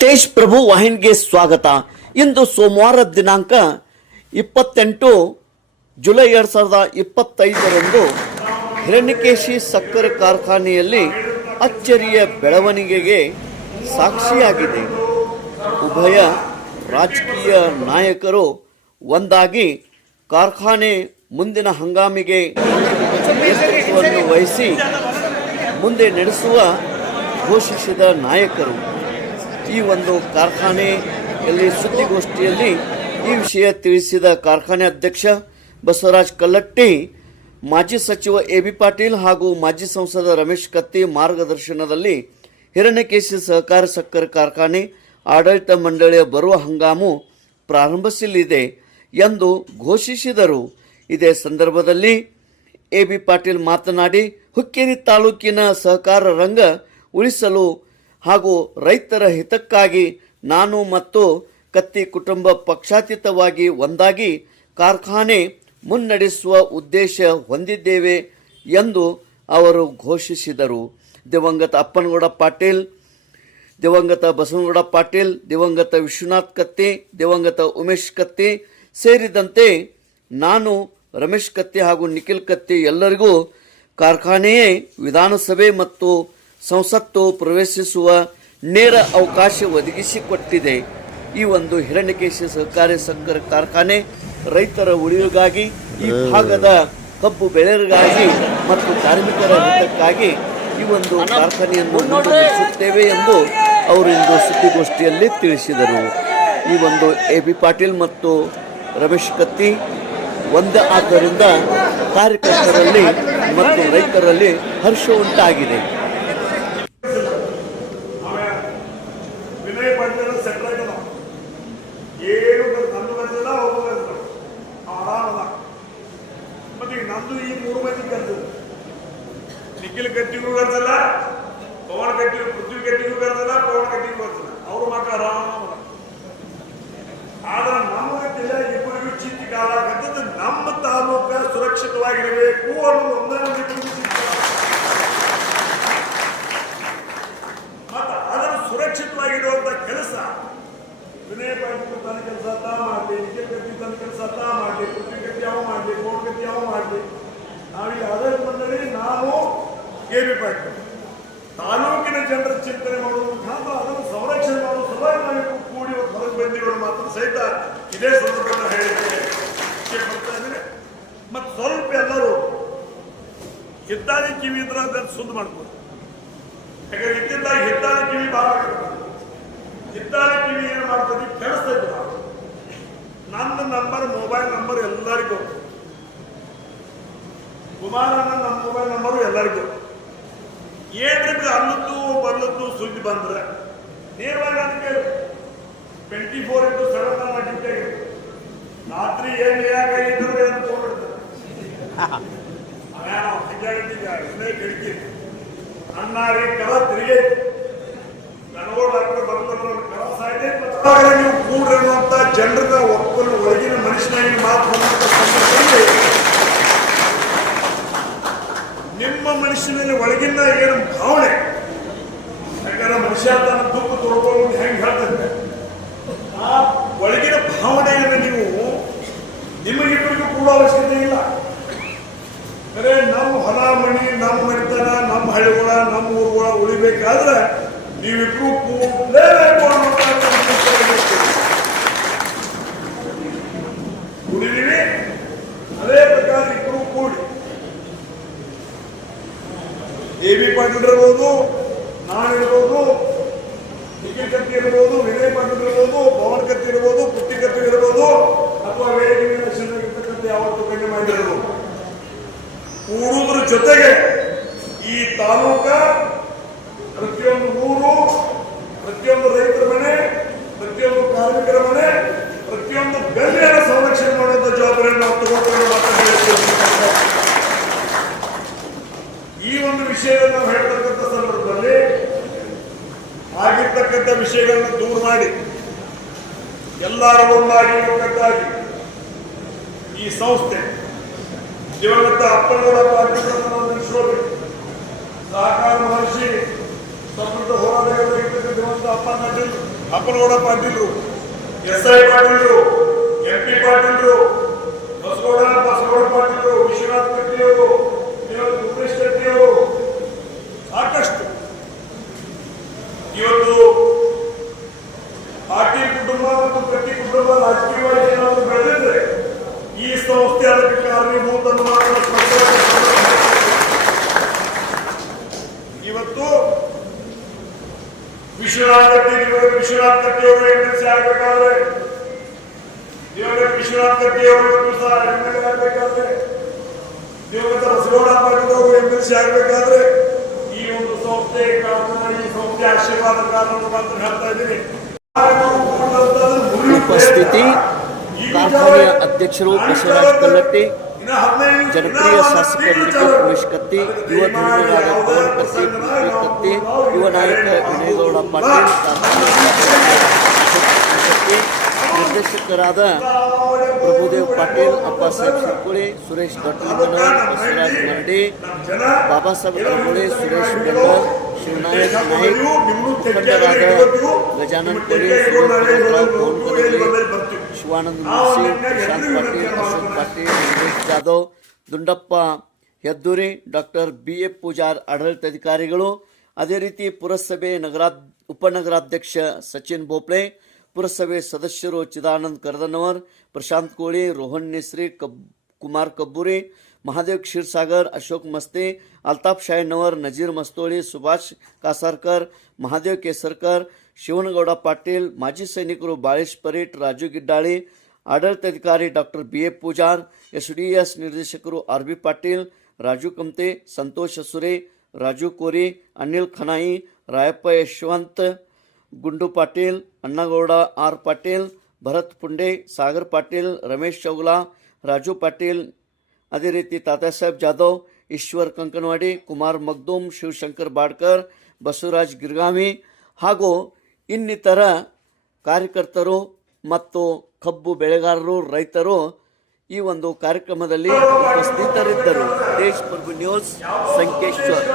ತೇಜ್ ಪ್ರಭು ವಾಹಿನಿಗೆ ಸ್ವಾಗತ. ಇಂದು ಸೋಮವಾರ ದಿನಾಂಕ ಇಪ್ಪತ್ತೆಂಟು ಜುಲೈ ಎರಡು ಸಾವಿರದ ಇಪ್ಪತ್ತೈದರಂದು ಹಿರಣ್ಯಕೇಶಿ ಸಕ್ಕರೆ ಕಾರ್ಖಾನೆಯಲ್ಲಿ ಅಚ್ಚರಿಯ ಬೆಳವಣಿಗೆಗೆ ಸಾಕ್ಷಿಯಾಗಿದೆ. ಉಭಯ ರಾಜಕೀಯ ನಾಯಕರು ಒಂದಾಗಿ ಕಾರ್ಖಾನೆ ಮುಂದಿನ ಹಂಗಾಮಿಗೆ ವಹಿಸಿ ಮುಂದೆ ನಡೆಸುವ ಘೋಷಿಸಿದ ನಾಯಕರು. ಈ ಒಂದು ಕಾರ್ಖಾನೆಯಲ್ಲಿ ಸುದ್ದಿಗೋಷ್ಠಿಯಲ್ಲಿ ಈ ವಿಷಯ ತಿಳಿಸಿದ ಕಾರ್ಖಾನೆ ಅಧ್ಯಕ್ಷ ಬಸವರಾಜ್ ಕಲ್ಲಟ್ಟಿ, ಮಾಜಿ ಸಚಿವ ಎ ಬಿ ಪಾಟೀಲ್ ಹಾಗೂ ಮಾಜಿ ಸಂಸದ ರಮೇಶ್ ಕತ್ತಿ ಮಾರ್ಗದರ್ಶನದಲ್ಲಿ ಹಿರಣ್ಯಕೇಶಿ ಸಹಕಾರ ಸಕ್ಕರೆ ಕಾರ್ಖಾನೆ ಆಡಳಿತ ಮಂಡಳಿಯ ಬರುವ ಹಂಗಾಮು ಪ್ರಾರಂಭಿಸಲಿದೆ. ಎಂದು ಘೋಷಿಸಿದರು. ಇದೇ ಸಂದರ್ಭದಲ್ಲಿ ಎ ಬಿ ಪಾಟೀಲ್ ಮಾತನಾಡಿ, ಹುಕ್ಕೇರಿ ತಾಲೂಕಿನ ಸಹಕಾರ ರಂಗ ಉಳಿಸಲು ಹಾಗೂ ರೈತರ ಹಿತಕ್ಕಾಗಿ ನಾನು ಮತ್ತು ಕತ್ತಿ ಕುಟುಂಬ ಪಕ್ಷಾತೀತವಾಗಿ ಒಂದಾಗಿ ಕಾರ್ಖಾನೆ ಮುನ್ನಡೆಸುವ ಉದ್ದೇಶ ಹೊಂದಿದ್ದೇವೆ ಎಂದು ಅವರು ಘೋಷಿಸಿದರು. ದಿವಂಗತ ಅಪ್ಪನಗೌಡ ಪಾಟೀಲ್, ದಿವಂಗತ ಬಸವನಗೌಡ ಪಾಟೀಲ್, ದಿವಂಗತ ವಿಶ್ವನಾಥ್ ಕತ್ತಿ, ದಿವಂಗತ ಉಮೇಶ್ ಕತ್ತಿ ಸೇರಿದಂತೆ ನಾನು ರಮೇಶ್ ಕತ್ತೆ ಹಾಗೂ ನಿಖಿಲ್ ಕತ್ತೆ ಎಲ್ಲರಿಗೂ ಕಾರ್ಖಾನೆಯೇ ವಿಧಾನಸಭೆ ಮತ್ತು ಸಂಸತ್ತು ಪ್ರವೇಶಿಸುವ ನೇರ ಅವಕಾಶ ಒದಗಿಸಿಕೊಟ್ಟಿದೆ. ಈ ಒಂದು ಹಿರಣ್ಯಕೇಶಿ ಸಹಕಾರಿ ಸಕ್ಕರೆ ಕಾರ್ಖಾನೆ ರೈತರ ಉಳಿವಿಗಾಗಿ ಈ ಭಾಗದ ಕಬ್ಬು ಬೆಳೆಗಾಗಿ ಮತ್ತು ಕಾರ್ಮಿಕರ ಹಿತಕ್ಕಾಗಿ ಈ ಒಂದು ಕಾರ್ಖಾನೆಯನ್ನು ಮುಂದುವರಿಸುತ್ತೇವೆ ಎಂದು ಅವರು ಇಂದು ಸುದ್ದಿಗೋಷ್ಠಿಯಲ್ಲಿ ತಿಳಿಸಿದರು. ಈ ಒಂದು ಎ ಬಿ ಪಾಟೀಲ್ ಮತ್ತು ರಮೇಶ್ ಕತ್ತಿ ಒಂದೇ ಆದ್ದರಿಂದ ಕಾರ್ಯಕರ್ತರಲ್ಲಿ ಮತ್ತು ರೈತರಲ್ಲಿ ಹರ್ಷ ಉಂಟಾಗಿದೆ. ನಂದು ಈ ಮೂರು ಮಂದಿ ಕರ್ತದ ನಿಖಿಲ್ ಕಟ್ಟಿಗೂ ಕರ್ತಲ್ಲ ಪವನ್ ಕಟ್ಟಿ ಪೃಥ್ವಿ ಕಟ್ಟಿಗೂ ಕರ್ತಲ್ಲ ಪವನ್ ಕಟ್ಟಿಗೂ ಅವ್ರ ಆರಾಮದ ಒಂದು ಚಿಂತೆ ಮತ್ತು ಅದನ್ನು ಸುರಕ್ಷಿತವಾಗಿರುವಂತ ಕೆಲಸ, ವಿನಯ ಪಾಟೀಲ್ ತನ್ನ ಕೆಲಸ ತಾ ಮಾಡಲಿ ವಿಜಯಗತಿ ತನ್ನ ಕೆಲಸ ತಾ ಮಾಡಲಿ ಗಟ್ಟಿ ಯಾವ ಮಾಡಲಿ ಗಟ್ಟಿ ಯಾವ ಮಾಡಲಿ, ನಾವೀಗ ನಾವು ತಾಲೂಕಿನ ಜನರ ಚಿಂತನೆ ಮಾಡುವ ಮುಖಾಂತರ ಅದನ್ನು ಸಂರಕ್ಷಣೆ ಮಾಡುವ ಸಲುವಾಗಿ ಕೂಡಿ ಹೊರಗೆ ಮಾತ್ರ ಸಹಿತ ಇದೇ ಸಂದರ್ಭದಲ್ಲಿ ಹೇಳಿದ್ದೇನೆ ಬರ್ತಾ ಇದ್ದೇನೆ ಮತ್ತು ಸ್ವಲ್ಪ ಎಲ್ಲರೂ ಹಿತ್ತಾಳೆ ಕಿವಿ ಇದ್ರೆ ಅದನ್ನು ಸುದ್ದಿ ಮಾಡ್ಬೋದು. ಯಾಕಂದ್ರೆ ಇದ್ದಿದ್ದಾಗ ಹಿತ್ತಾಳೆ ಕಿವಿ ಭಾಳ ಹಿತ್ತಾಳೆ ಕಿವಿ ಏನು ಮಾಡ್ತದೆ? ಕೆಡಿಸ್ತೈತೆ ನಾವು ನನ್ನ ನಂಬರ್ ಮೊಬೈಲ್ ನಂಬರ್ ಎಲ್ಲರಿಗೂ. ಕುಮಾರನ ನಮ್ಮ ಮೊಬೈಲ್ ನಂಬರು ಎಲ್ಲರಿಗೂ. ಅನ್ನದ್ದು ಅಲ್ಲದ್ದು ಬರ್ಲದ್ದು ಸುದ್ದಿ ಬಂದ್ರೆ ನೇರವಾಗಿ ಅದಕ್ಕೆ ಟ್ವೆಂಟಿ ಫೋರ್ ಇಂಟು ಸೆವೆನ್ ಅನ್ನ ಡ್ಯೂಟಿ ರಾತ್ರಿ ಏನು ಅಂತ ಅಣ್ಣಾರಿ ಕರ ತಿರುಗಿ ನನಗೋಡ್ ಡಾಕ್ಟರ್ ಬರ್ತಾರೆ ಕರ ಸಾಯ್ದೆ ನೀವು ಕೂಡಿರುವಂತ ಜನರ ಒಕ್ಕಲು ಒಳಗಿನ ಮನುಷ್ಯನಾಗಿ ಮಾತು ನಿಮ್ಮ ಮನುಷ್ಯನಲ್ಲಿ ಒಳಗಿನ ಏನು ಭಾವನೆ? ಯಾಕಂದ್ರೆ ಮನುಷ್ಯ ತನ್ನ ದುಃಖ ತೊಳ್ಕೊಳ್ಳೋದು ಹೆಂಗೆ ಹೇಳ್ತಂತೆ ಆ ಒಳಗಿನ ಭಾವನೆಯನ್ನು ನೀವು ನಿಮಗಿಬ್ಬರಿಗೂ ಕೂಡ ಅವಶ್ಯಕತೆ ಇಲ್ಲ. ಅರೆ ನಮ್ಮ ಹೊಲ ಮಣಿ ನಮ್ಮ ಮನೆತನ ನಮ್ಮ ಹಳ್ಳಿಗಳ, ನಮ್ಮ ಊರುಗಳ ಉಳಿಬೇಕಾದ್ರೆ ನೀವಿಬ್ರು ಕೂಡಿದೀವಿ ಅದೇ ಪ್ರಕಾರ ಇಬ್ರು ಕೂಡಿ. ಎ ಬಿ ಪಾಟೀಲ್ ಇರ್ಬೋದು, ನಾನಿರ್ಬೋದು ನಿಖಿಲ್ ಕತ್ತಿ ಇರ್ಬೋದು ವಿನಯ್ ಪಾಟೀಲ್ ಇರ್ಬೋದು ಪವನ್ ಕತ್ತಿ ಇರ್ಬೋದು ಪುಟ್ಟಿ ಕತ್ತಿ ಇರ್ಬೋದು ಅಥವಾ ವೇದಿಕೆ ಮೇಲೆ ಚೆನ್ನಾಗಿರ್ತಕ್ಕಂಥ ಯಾವತ್ತು ಕಡಿಮೆ ಮಾಡಿರ್ಬೋದು ಕೂಡುವುದ್ರ ಜೊತೆಗೆ ಈ ತಾಲೂಕ ಪ್ರತಿಯೊಂದು ಊರು, ಪ್ರತಿಯೊಂದು ರೈತರ ಮನೆ, ಪ್ರತಿಯೊಂದು ಕಾರ್ಮಿಕರ ಮನೆ, ಪ್ರತಿಯೊಂದು ಗಲ್ಲಿಯನ್ನು ಸಂರಕ್ಷಣೆ ಮಾಡುವಂತ ಜವಾಬ್ದಾರಿಯನ್ನು ನಾವು ತಗೊಂಡು ಈ ಒಂದು ವಿಷಯವನ್ನು ನಾವು ಹೇಳ್ತಕ್ಕಂಥ ಸಂದರ್ಭದಲ್ಲಿ ಆಗಿರ್ತಕ್ಕಂಥ ವಿಷಯಗಳನ್ನು ದೂರ ಮಾಡಿ, ಎಲ್ಲರೂ ಒಂದಾಗಿ ಈ ಸಂಸ್ಥೆ ದಿವಂಗತ ಅಪ್ಪನಗೌಡ ಪಾಟೀಲ್ ನಾವು ನೆನೆಸ್ಕೊಳ್ಬೇಕು ಸಹಕಾರ ಮಹರ್ಷಿ ಸಮೃದ್ಧ ಹೋರಾಟಗಾರರಾಗಿರ್ತಕ್ಕಂಥ ದಿವಂಗತ ಅಪ್ಪ ಪಾಟೀಲ್ ಅಪ್ಪನಗೌಡ ಪಾಟೀಲ್ರು ಎಸ್ ಐ ಪಾಟೀಲ್ರು ಎಂ ಪಿ ಪಾಟೀಲ್ರು ಬಸಗೌಡ ಬಸಗೌಡ ಪಾಟೀಲ್ರು ವಿಶ್ವನಾಥ್ ಕಟ್ಟಿಯವರು ಇವತ್ತು ಉಮೇಶ್ ಕಟ್ಟಿಯವರು ಸಾಕಷ್ಟು ಇವತ್ತು ಪಾಟೀಲ್ ಕುಟುಂಬ ಮತ್ತು ಪ್ರತಿ ಕುಟುಂಬ ರಾಜಕೀಯವಾಗಿ ಏನಾದರೂ ಬೆಳೆದಿದ್ರೆ ಈ ಸಂಸ್ಥೆ ಅದಕ್ಕೆ ಕಾರಣೀಭೂತ ಅನ್ನುವುದನ್ನು ಇವತ್ತು ವಿಶ್ವನಾಥ್ ದೇವರ ವಿಶ್ವನಾಥ್ ಕಟ್ಟಿ ಅವರು ಎಂ ಎಲ್ ಸಿ ಆಗಬೇಕಾದ್ರೆ. ದೇವರ ವಿಶ್ವನಾಥ್ ಕಟ್ಟಿ ಅವರು ಇವತ್ತು ಸಹ ಎಂಟ್ರೆನ್ಸ್ ಆಗಬೇಕಾದ್ರೆ. ದೇವರ ಬಸಗೌಡ ಪಾಟೀಲ್ ಅವರು ಎಂ ಎಲ್ ಸಿ ಆಗಬೇಕಾದ್ರೆ ಈ ಒಂದು ಸಂಸ್ಥೆ ಕಾರಣ ಈ ಸಂಸ್ಥೆ ಆಶೀರ್ವಾದ ಕಾರಣ ಅಂತ ಹೇಳ್ತಾ ಇದ್ದೀನಿ. ಉಪಸ್ಥಿತಿ ಕಾರ್ಖಾನೆಯ ಅಧ್ಯಕ್ಷರು ಬಸವರಾಜ ಕಲ್ಲಟ್ಟಿ ಜನಪ್ರಿಯ ಶಾಸಕ ಲಿಂಗಪ್ಪ ಉಮೇಶ್ ಕತ್ತಿ ಯುವ ಧುರೀಣರಾದ ಪವನ್ ಕತ್ತಿ ಪೃಥ್ವಿ ಕತ್ತಿ ಯುವ ನಾಯಕ ವಿನಯಗೌಡ ಪಾಟೀಲ್ ಕಾರ್ಖಾನೆ ಅಧ್ಯಕ್ಷ ಅಶೋಕ್ ಕತ್ತಿ ನಿರ್ದೇಶಕರಾದ ಪ್ರಭುದೇವ್ ಪಾಟೀಲ್ ಅಪ್ಪಾಸಾಹೇಬ್ ಶಿರ್ಕುಳಿ ಸುರೇಶ್ ದೊಡ್ಡಲಿಂಗನವರ್ ಬಸವರಾಜ್ ಮಂಡಿ ಬಾಬಾ ಸಾಹೇಬ್ ಕರಮುಳಿ ಸುರೇಶ್ ಬೆಲ್ಲರ್ ಶಿವನಾಯಕ್ ನಾಯ್ಕ್ ಮುಖಂಡರಾದ Gajanan Koli Suresh Bhavan Kadali Shivanand Munsi Prashant Patil Ashok Patil Umesh Jadhav Dundappa Hedduri doctor B A Pujar ಆಡಳಿತಾಧಿಕಾರಿಗಳು ಅದೇ ರೀತಿ ಪುರಸಭೆ ನಗರಾ ಉಪನಗರಾಧ್ಯಕ್ಷ ಸಚಿನ್ ಬೋಪ್ಳೆ ಪುರಸಭೆ ಸದಸ್ಯರು ಚಿದಾನಂದ್ ಕರ್ದನವರ್ ಪ್ರಶಾಂತ್ ಕೋಳಿ ರೋಹನ್ ನೆಸ್ರಿ ಕಬ್ ಕುಮಾರ್ ಕಬ್ಬೂರಿ ಮಹಾದೇವ್ ಕ್ಷೀರ್ಸಾಗರ್ ಅಶೋಕ್ ಮಸ್ತೆ ಅಲ್ತಾಫ್ ಶಾಹಿನವರ್ ನಜೀರ್ ಮಸ್ತೋಳಿ ಸುಭಾಷ್ ಕಾಸಾರ್ಕರ್ ಮಹಾದೇವ್ ಕೇಸರ್ಕರ್ शिवणगौडा पाटील माजी सैनिक सैनिकरू बाळेश परीट राजू गिड्डाळी आढळत अधिकारी doctor B A Pujar S D S निर्देशकरू R B Patil Raju Kamte Santosh Sure Raju Kori Anil Khanai Rayappa Yashwant Gundu Patil Annagouda R Patil Bharat Punde Sagar Patil Ramesh Chougala Raju Patil अधिरेती Tatyasaheb Jadhav Ishwar Kankanwade Kumar Magdum Shivshankar Badkar Basavaraj गिरगामी हागो ಇನ್ನಿತರ ಕಾರ್ಯಕರ್ತರು ಮತ್ತು ಕಬ್ಬು ಬೆಳೆಗಾರರು ರೈತರು ಈ ಒಂದು ಕಾರ್ಯಕ್ರಮದಲ್ಲಿ ಉಪಸ್ಥಿತರಿದ್ದರು. ದೇಶ್ ಪ್ರಭು ನ್ಯೂಸ್ ಸಂಕೇಶ್ವರ್.